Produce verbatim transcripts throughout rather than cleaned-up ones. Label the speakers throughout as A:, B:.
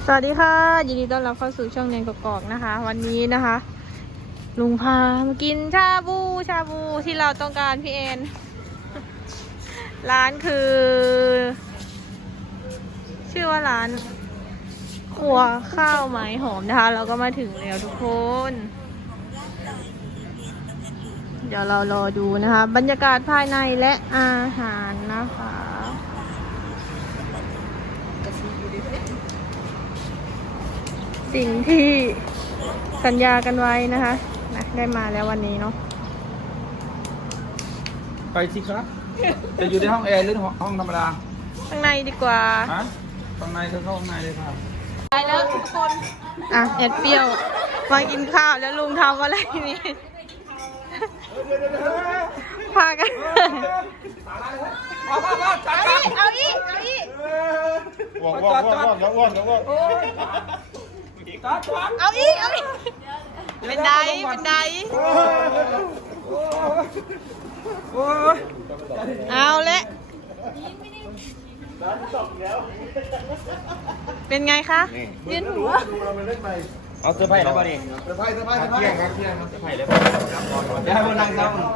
A: สวัสดีค่ะยินดีต้อนรับเข้าสู่ช่องเนียนกอกๆนะคะวันนี้นะคะลุงพามากินชาบูชาบูที่เราต้องการพี่เอ็นร้านคือ ชื่อว่าร้านครัวข้าวไม้หอมนะคะเราก็มาถึงแล้วทุกคนเดี๋ยวเรารอดูนะคะบรรยากาศภายในและอาหารนะคะสิ่งที่สัญญากันไว้นะคะนะได้มาแล้ววันนี้เนาะ
B: ไปสิครับ จะอยู่ในห้องแอร์หรือห้องธรรมดา
A: ข้างในดีกว่า
B: ฮะข้างในก็เข้าข้างในเลยครับ
A: ไปแล้วทุกคนอ่ะแอดเปรี้ยวมากินข้าวแล้วลุงทำอะไรนี่พากันเอาอีกเอาอีกเอาอีก
B: ว่างว่างว่างว่างว่างว่าง
A: เอาอีกเอาอีกเป็นไดเป็นไดเอาละเป็นไงคะยืนหัว
B: เอาเสื้อผ้าแล้วป่ะนี่
C: เซอร์ไพรส์เซอร์ไพรส์เซอร์ไพรส์
B: เที่ยงครับเที่ยงครับเสื้อผ้าแล้วเดี๋ยวให้คนนั่งซ้ำ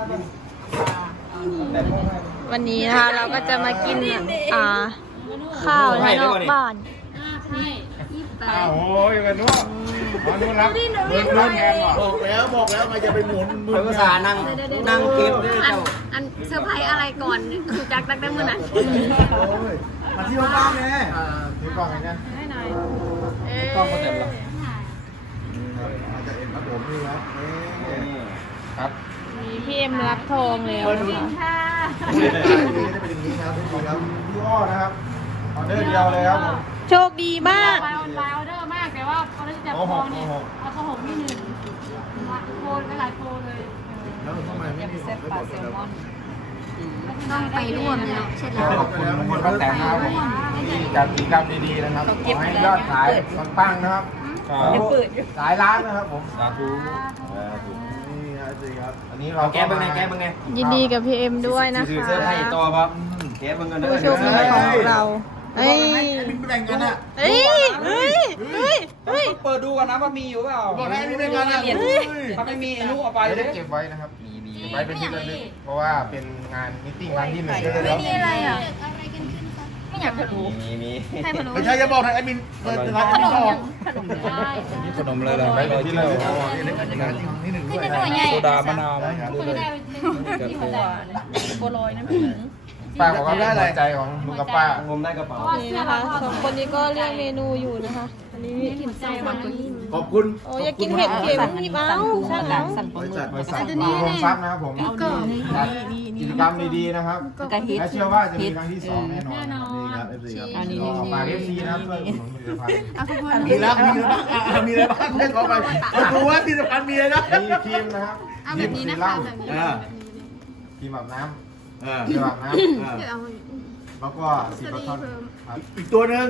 A: วันนี้นะคะเราก็จะมากินอ่าข้าวในนอกบ้าน
B: อ้าวโอ้ยกันนู้นอ๋อนู้นรับเงินนู้นแทนว่ะ
C: บอกแล้วบอกแล้วมันจะไปหมุนมื
B: ภาษานั่งนั่งกินด้วย
D: อัน
B: เจ้า
D: อันเซอร์ไพรส์อะไรก่อนคือจักตั้งแต่เมื่อไหร่
C: มาที่บ้านแม่นี่กล้องไงนะ
B: กล้องก็เต็มแล้ว
C: อาจจะเอ็นครับผมนี่ครับ
B: ครับ
A: มีพี่เอ็มรับทองแล้วนะคะ
C: นี่จะเป็นอย่างนี้ครับทุกคนครับพี่อ้อนะครับออเดอร์เดียวเลยครับผม
A: โชคดีมาก
D: ไลน์ออนไลน์ออเดอร์มากแต่ว่าพอเราจะจับทองเนี่ยเอาข้าวหอมนี่หนึ่งโฟนหลายโฟนเลย
C: แล้วทำไมไม่มีของไม่บอกกันครับ
D: ต้องไปร่วมเนาะใช่แล้ว
B: ขอบคุณทุกคนป้าแตนนะครับผมที่จัดกิจกรรมดีๆนะครับขอให้ยอดขายปังๆนะครับหลายล้านนะครับผมสาธุ
C: นี่ครับสิครับ
B: อันนี้เราแก้เบิ้งไงแก้เบิ้งไง
A: ยินดีกับพี่เอ็มด้วยนะ
B: ถือ
A: คะ
B: เสื้อผ้าตัวป่ะแก้เบิ้งกันเด้อ
A: ผู้โชคดีของเราเฮ้ย
C: มินแบ่งกันอ่ะ
A: เฮ้ยเฮ้ยเฮ้ยเฮ้ย
B: เปิดดูกันนะว่ามีอยู่เปล่า
C: บอกให้มินแบ่งกันอ่ะ
B: ถ้าไม่มีไอ้ลูกเอาไป
C: ไม่
B: เล
C: ได้
B: ย
C: เก็บไว้นะครับมีมีไว้เป็นที่ระลึกเพราะว่าเป็นงานมิทติ้งครั้งที่หนึ่งก็เลย
D: นี่อะไรอ่ะไม่อยากจะรู้
B: มีมี
D: ให้มันรู้
C: ไม่ใช่จะบอกทางแอดมินเปิดร้านขนมยัง
D: ขนมได้
B: มีขนมเลยเหรอ
C: ไปเป็นที่ระลึกนี่เล็กๆงานที่หนึ่งด้วย
D: หน่วยใหญ่
B: โซดามะนาว
D: คุณได้ที่หัวใจโบลอยน้ำผึ้ง
C: ป้าบอกว่าได้ใจของลุงกับป้าง
B: มได้กระเป๋า
A: นี่นะคะสองคนนี้ก็เรียกเมนูอยู่นะคะอันนี้
D: กลิ่นใจมันก็ยิ่ง
C: ขอบคุณ
A: โอ้ยอยากกินเห็ดเข็มหยิบเอาใช่ไหม
C: บริษัทบริษัทมีโฮมซับนะครับผมจัดกิจกรรมดีๆนะครับและเชื่อว่าจะมีครั้งที่สองแน่นอนนี่ครับเอฟซีครับรอฝากเอฟซีนะครับช่วยอุดหนุนผลิตภัณฑ์มีแล้วมีแล้วมีอะไรบ้างเล่นขอไปดูว่าผลิตภัณฑ์มีอะไรนะมีครีมนะครับครีมซีรั่มครีมอาบน้ำครีมอาบน้ำแล้วก็สีบัตทอนอีกตัวหนึ่ง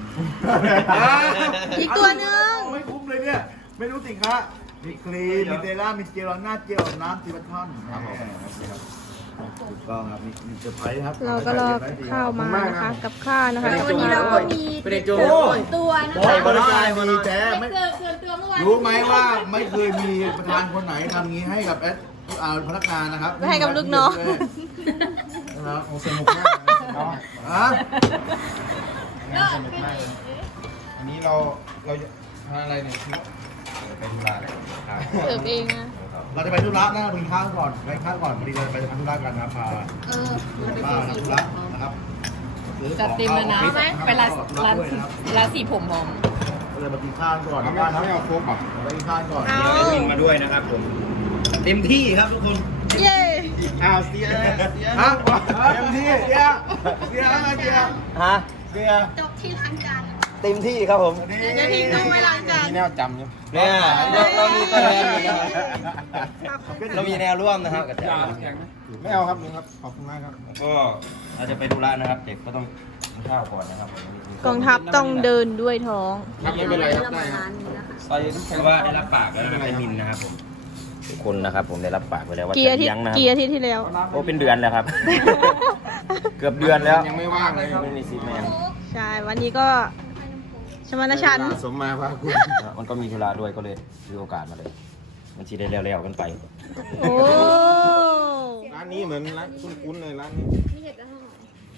A: อีกตัวหนึ่ง
C: ไม่คุ้มเลยเนี่ยไม่รู้สินค้ามีครีมมีเซรั่มมีเจลล้างหน้าเจลอาบน้ำสีบัตทอนครับผมถูกต้องครับมีเซอร์ไพรส์ครับ
A: เราก็รอข้าวมานะคะกับข้าวนะคะ
D: วันนี้เราก็มี
B: เป็นเด็กโจ้
D: ตัวนะ
C: บอกบริการมีแต่ไม่
D: เกิดเกิดตัวเมื่อวาน
C: รู้ไหมว่าไม่เคยมีประธานคนไหนทำงี้ให้กับแอดอ่าพนักงานนะครับ
A: ไม่ให้กับลูกน้อง
C: นะครับโอ้สนุกมากเนาะอ่ะสนุกมากเลยอันนี้เราเราทำอะไรเนี่ยคือเป็นธุระเลย
A: เสิร์ฟเองนะ
C: เราจะไปธุระนะไปกินข้าวก่อนไปข้าวก่อนพอดีเราไปทำธุระกันนะพา
D: เออ
C: ป้าทำธุระนะครับซื้อของ
D: จัดเต็มเลยนะ
C: ข้าว
D: ไปร้าน
C: ร้า
D: ร้าน น
C: ด้วยนะครับ
D: ร้านสีผมหอม
C: เลยมากินข้าวก่อนนะป้านะไม่เอาโค้กป่ะไปกินข้าวก่อน
A: เอา
B: วินมาด้วยนะครับผมเต็มที่ครับทุกคน
A: เย้
C: อ้าวเสียเสียฮะเต็มที่เสียเสียอะไรเสีย
B: ฮะ
C: เสีย
D: จบที่ล้างจาน
B: เต็มที่ครับผม
A: เดี๋ยวจะทิ้งน้องไว้ล้างจาน
B: มีแนวจำอยู่เนี่ยเราเรามีตัวแทนอยู่นะครับเรามีแนวร่วมนะครับกับจา
C: ไม่เอาครับลุงครับขอบคุณมากครับ
B: ก็เราจะไปดูร้านนะครับเด็กก็ต้องกินข้าวก่อนนะครับ
A: กองทัพต้องเดินด้วยท้อง
C: ครับไม่เป็นไรครับได้ครับ
B: ใส่น้ำแข็งว่าได้รับปากแล้วนะครับเป็นมินนะครับผมทุกคนนะครับผมได้รับปากไปแล้วว่า
A: เกีย
B: จะ
A: ร์ที่
B: เลี้ยงนะครับ
A: เกียร์ที่ที่แล้ว
B: โอ้เป็นเดือนแล้วครับ เกือบเดือนแล้ว
C: ยังไม่ว่างเลย
B: ไม่มีซีแมน
A: ใช่ วันนี้ก็สมานฉันท์
C: สมมาพาคุณ
E: มันก็มีธุระด้วยก็เลยถือโอกาสมาเลย มันชีได้แล้วๆกันไป
A: โอ้
C: ร้านนี้เหมือนร้านคุ้นๆเลยร้านนี้
D: มีเห็ดกระห้อง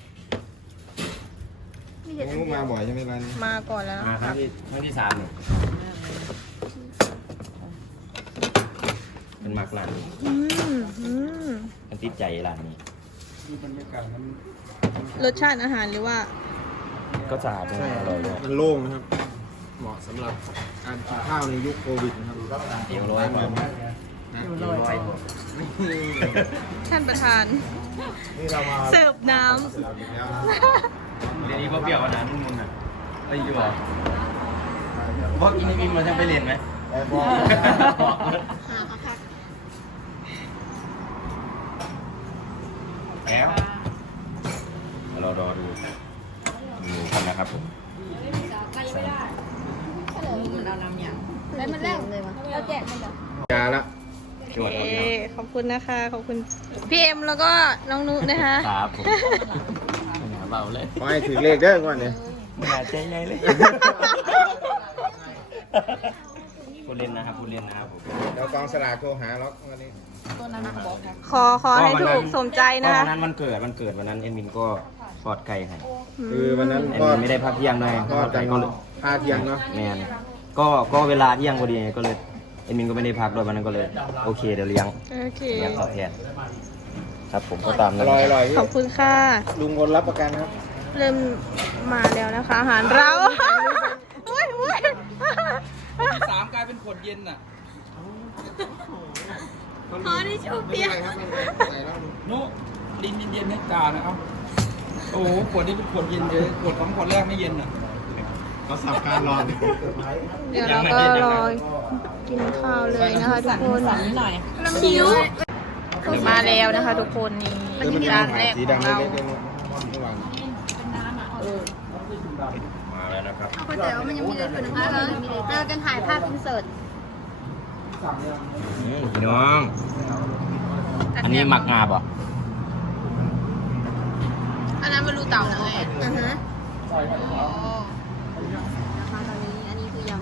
D: มี
C: ผ
D: เห็ด
C: มมาบ่อยใช่ไหมร้านนี้
A: มาก่อนแล้ว
E: มาครั้งที่ครั้งที่สามเนี่ยเป็นมักร้านนี้
A: อืมอืม
E: มันติดใจร้านนี้
A: รสชาติอาหารหรือว่า
E: ก็สะอาดด้วยอร่อยด้วย
C: มันโล่งนะครับ เหมาะสำหรับการกินข้าวในยุคโควิดนะครับ
E: เตียงร้อยกว่า
C: นะ
E: เตียงร้อย
A: ท่านประธาน
C: นี่เรามา
A: เสิร์ฟน้
C: เสร็จแล้วอีกแล้ว
E: เดี๋ยวนี้ก็เปรี้ยวขนาดนุ่นๆอ่ะไอ้ยู่อ่ะพวกอินดิมมันจะไปเรียนไหม
C: แต่บอก
E: แล้วเรารอดูดูกันนะครับผม
D: แล้วมันแรกเลยวะเราแจกมันเหรอ
C: จาละ
A: ำโอเคขอบคุณนะคะ ขอบคุณพี่เอ็มแล้วก็น้องนุนะคะ
E: ครับผมเบาเลย
C: ขอให้ถือเลขเด้อก่อนเนี่ย
E: ไม่น่าใจไงเลยพูดเล่นนะครับพูดเล่นนะครับผม
C: เดี๋ยวกองสลากโทรหาล็อกวันนี้
A: ขอขอให้ถูกสมใจนะ
E: เพรา
A: คะ
E: วันนั้นวันเกิดวันเกิดวันนั้นเอ็มมินก็ทอดไก่ให้
C: คือวันนั้น
E: เอ็ม
C: ก็
E: มินไม่ได้พักเที่ยงด้วย
C: ก็
E: ทอด
C: จะ
E: ไก่ก็เลย
C: พาเที่ยงเนาะ
E: แมนก็ก็เวลาเที่ยงพอดีก็เลยเอ็มมินก็ไม่ได้พักด้วยวันนั้นก็เลยโอเคเดี๋ยวเลี้ยง
A: โอเค
E: เลี้ยงตอบแทนครับผมก็ตาม
C: อ
E: นั้น
C: ร่อยอร่อยพี่
A: ขอบคุณค่ะ
C: ลุงคนรับประกันครับ
A: เริ่มมาแล้วนะคะ อาหารเราอุ้ยอุ้ย
F: ที่สามกลายเป็นขวดเย็นน่ะ
A: ขอที่ชูเปียก
F: นุดินเย็นๆให้กานะเอ้าโอ้โหขวดนี้เป็นขวดเย็นเลยขวดสองขวดแรกไม่เย็นน่ะ
C: เขาสับการรอ
A: เดี๋ยวเราก็รอกินข้าวเลยนะคะทุกคนหิวมาแล้วนะคะ ทุกคนนี่จานแรก
C: สี
A: ของ
C: ดำ
A: เรา
C: เล็กๆเนาะเมื่อวาน
E: มาแล้วนะครับ
D: เอาแต่ว่ามันยังมีเลยคนนึงอ่ะเราจะถ่ายภาพอินเสิร์ต
E: อืมพี่น้อง อันนี้หมักงาบ่
A: อันนั้นมันรูเต่าเลย
D: อ่าฮะนะคะตอนนี้อันนี้คือยำ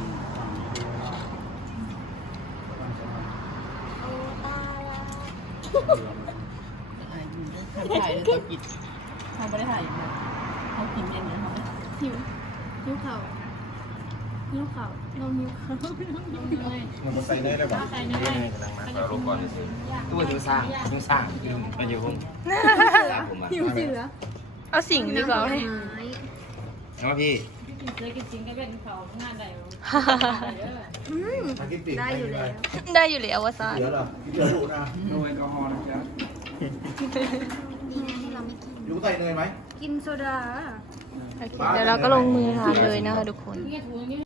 G: ถ่ายเลยตัวกินเขาไม่ได้ถ่ายอย่างเดียวเขากินเย็นเลยเขาไม่
D: หิวหิวเข่าหิวเข่าเราหิวเข่า
C: มันใส่เนยเลยป่ะ
E: กำลังมาขอรบก่อนสิตัวยูสร้างยูสร้างยูมาอยู่ผมผมมา
D: หิวเสือ
A: เอาสิ่งดีกว่าให้
E: แล้วพี่
G: เจอกินจริงก็เป็นเขาหน้าใด
D: ได้อยู่แล้ว
A: ได้อยู่แล้ววะซ่า
C: เดี๋ยวเหรอเดี๋ยวดูนะ
F: โดยแอลกอฮอล์นะจ๊ะ
D: นี่ไงที่เราไม่กิน
C: รู้ใส่เนยไหม
D: กินโซดา
A: โอเคเดี๋ยวเราก็ลงมือทานเลยนะคะทุกคน
G: นี่ถุงนี้